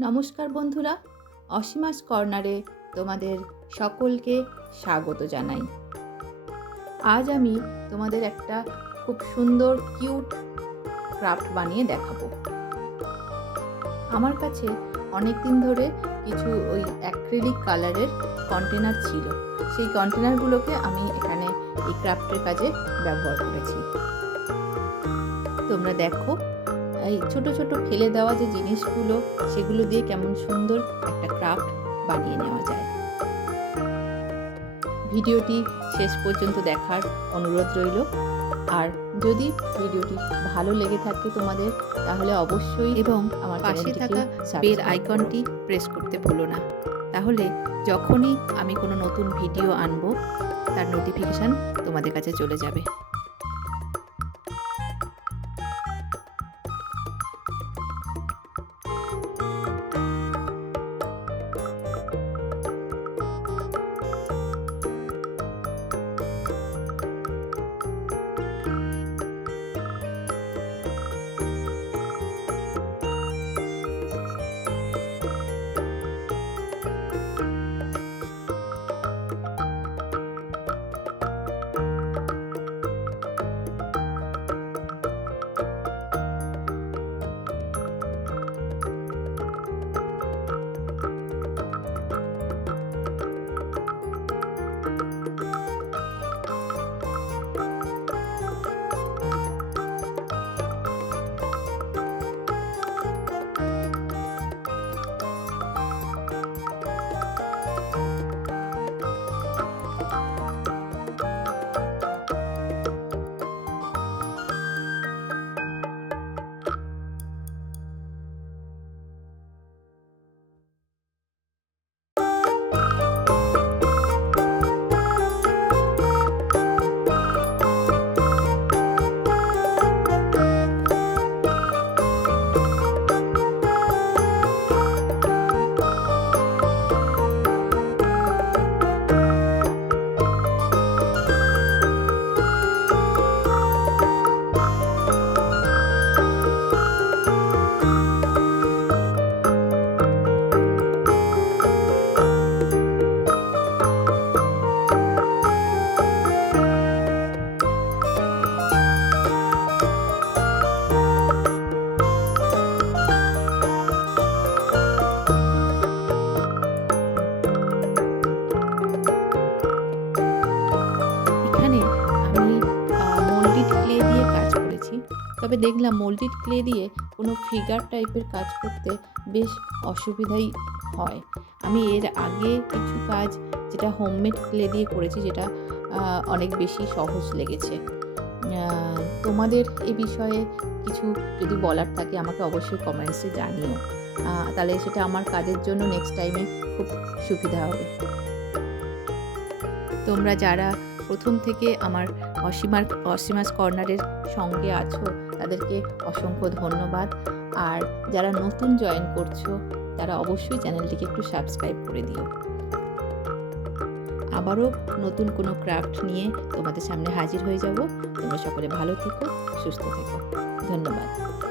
নমস্কার বন্ধুরা, অসীমাস কর্নারে তোমাদের সকলকে স্বাগত জানাই। আজ আমি তোমাদের একটা খুব সুন্দর, কিউট ক্রাফট বানিয়ে দেখাবো। আমার কাছে অনেক দিন ধরে কিছু ওই অ্যাক্রিলিক কালারের কন্টেনার ছিল। সেই কন্টেনারগুলোকে আমি এখানে এই ক্রাফটের কাজে ব্যবহার করেছি। তোমরা দেখো এই ছোট ছোট ফেলে দেওয়া যে জিনিসগুলো সেগুলো দিয়ে কেমন সুন্দর একটা ক্রাফট বানিয়ে নেওয়া যায়। ভিডিওটি শেষ পর্যন্ত দেখার অনুরোধ রইল। আর যদি ভিডিওটি ভালো লেগে থাকে তোমাদের তাহলে অবশ্যই এবং আমার পাশে থাকা বেল আইকনটি প্রেস করতে ভুলো না। তাহলে যখনই আমি কোনো নতুন ভিডিও আনব তার নোটিফিকেশান তোমাদের কাছে চলে যাবে। ক্লে দিয়ে কাজ করেছি। তবে দেখলাম মোল্ডিড ক্লে দিয়ে কোনো ফিগার টাইপের কাজ করতে বেশ অসুবিধাই হয়। আমি এর আগে কিছু কাজ যেটা হোমমেড ক্লে দিয়ে করেছি যেটা অনেক বেশি সহজ লেগেছে। তোমাদের এ বিষয়ে কিছু যদি বলার থাকে আমাকে অবশ্যই কমেন্টসে জানিও। তাহলে সেটা আমার কাজের জন্য নেক্সট টাইমে খুব সুবিধা হবে। তোমরা যারা প্রথম থেকে আমার অসীমার, অসীমাস কর্নারের সঙ্গে আছো, তাদেরকে অসংখ্য ধন্যবাদ। আর যারা নতুন জয়েন করছ, তারা অবশ্যই চ্যানেলটিকে একটু সাবস্ক্রাইব করে দিও। আবারও নতুন কোনো ক্রাফট নিয়ে তোমাদের সামনে হাজির হয়ে যাব। তোমরা সকলে ভালো থেকো, সুস্থ থেকো। ধন্যবাদ।